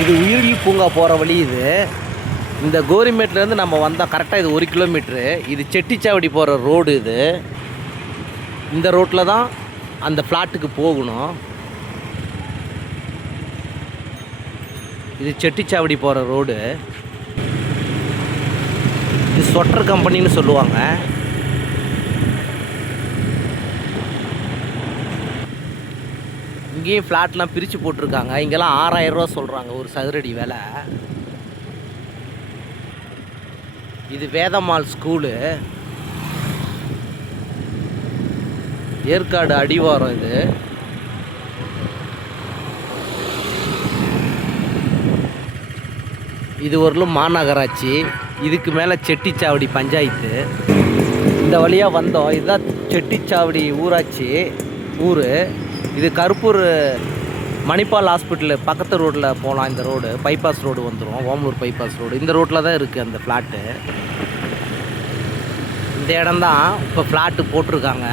இது உயிரி பூங்கா போகிற வழி இது. இந்த கோரிமேட்லேருந்து நம்ம வந்தால் கரெக்டாக இது 1 கிலோமீட்ரு. இது செட்டிச்சாவடி போகிற ரோடு இது. இந்த ரோட்டில் தான் அந்த ஃப்ளாட்டுக்கு போகணும். இது செட்டிச்சாவடி போகிற ரோடு. இது ஸ்வெட்டர் கம்பெனின்னு சொல்லுவாங்க. இங்கேயும் ஃப்ளாட்லாம் பிரித்து போட்டிருக்காங்க. இங்கெல்லாம் 6000 ரூபா சொல்கிறாங்க ஒரு சதுரடி விலை. இது வேதம்மாள் ஸ்கூலு, ஏற்காடு அடிவாரம். இது ஒரு மாநகராட்சி. இதுக்கு மேலே செட்டிச்சாவடி பஞ்சாயத்து. இந்த வழியாக வந்தோம். இதுதான் செட்டிச்சாவடி ஊராட்சி ஊர். இது கருப்பூர் மணிப்பால் ஹாஸ்பிட்டலு பக்கத்து ரோட்டில் போகலாம். இந்த ரோடு பைபாஸ் ரோடு வந்துடும், ஓமலூர் பைபாஸ் ரோடு. இந்த ரோட்டில் தான் இருக்குது அந்த ஃப்ளாட்டு. இந்த இடம்தான் இப்போ ஃப்ளாட்டு போட்டிருக்காங்க.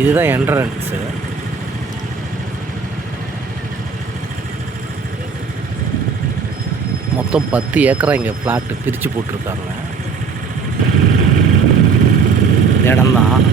இதுதான் என்ட்ரன்ஸு. மொத்தம் 10 ஏக்கரா இங்கே ஃப்ளாட்டு பிரித்து போட்டிருக்காங்க. இந்த இடம்தான்.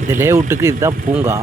இந்த லேஅவுட்டுக்கு இதுதான் பூங்கா.